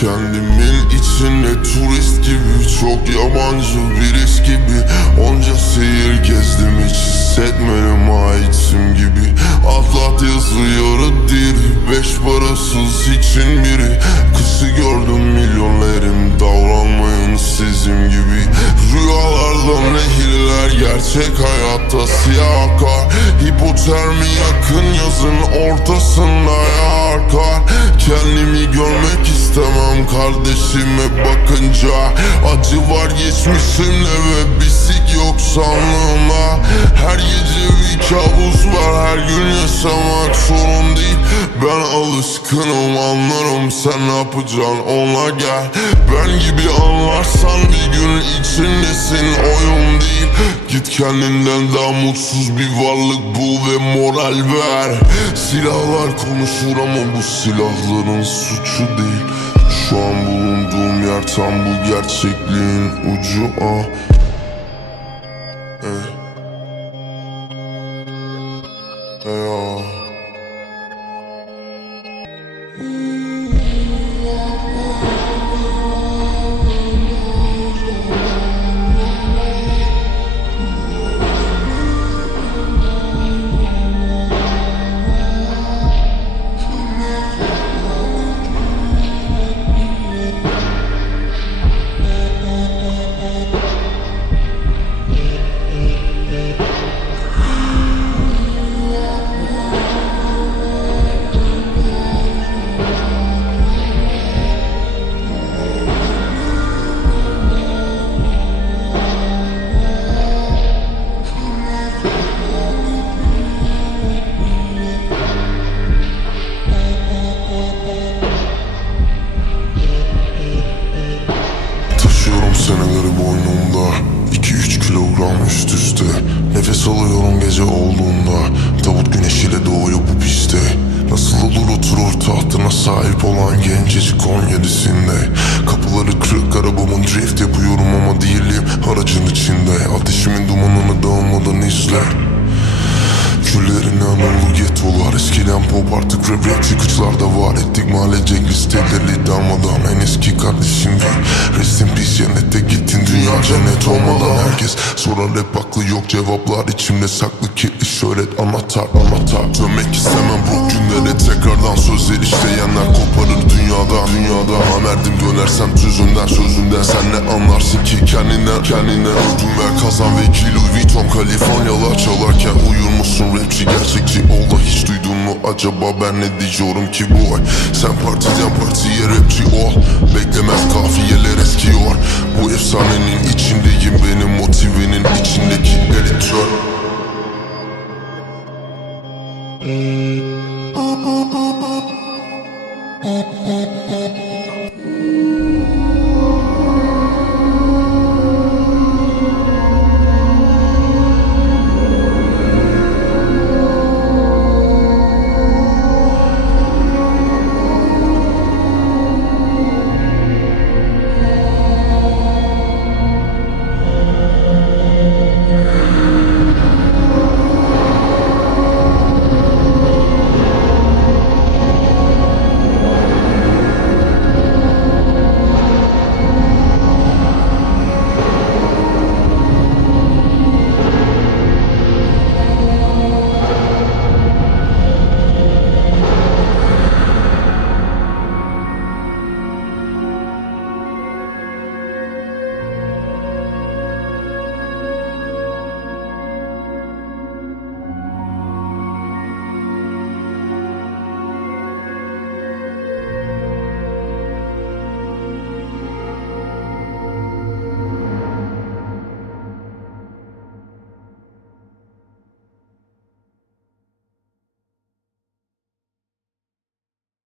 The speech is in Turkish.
Kendimin içinde turist gibi Çok yabancı birisi gibi. Onca seyir gezdim hiç hissetmedim aitim gibi. Atlat yazıyor diri Beş parasız için biri. Kışı gördüm milyonla Gerçek hayatta siyah akar. Hipotermi yakın yazın ortasında yağar kar Kendimi görmek istemem kardeşime bakınca. Acı var geçmişimle ve bisik yok sanlığımda Her gece bir kabus var her gün yaşamak sorun değil. Ben alışkınım anlarım sen ne yapacaksın ona gel. Ben gibi anlarsan bir gün içindesin oyun değil Git kendinden daha mutsuz bir varlık bul ve moral ver Silahlar konuşur ama bu silahların suçu değil Şu an bulunduğum yer tam bu gerçekliğin ucu ah Eh. Eh, ah. Nefes alıyorum gece olduğunda. Tavut güneşiyle doğuyor bu piste. Nasıl olur oturur tahtına sahip olan gencecik 17'sinde getolar Eskiden pop artık rap rap çıkışlarda var. Ettik mahallecek listeleri darmadan En eski kardeşim ben. Rest in cennette gittin dünya cennet olmadan Herkes. Sorar rap aklı yok cevaplar içimde saklı. Kilitli şöhret anahtar anahtar. Dönmek istemem bu günlere tekrardan Sözler Dünyada Dinlersem sözünden sözünden Sen ne anlarsın ki kendinden kendine? Ördüm ver kazan ve iki Louis Vuitton Kaliforniyalar çalarken Uyur musun rapçi. Gerçekçi Ola hiç duydun mu? Acaba ben ne diyorum ki boy Sen partiden partiye rapçi ol. Beklemez kafiyeler eskiyor Bu efsanenin içindeyim benim motivenin içindeki editör.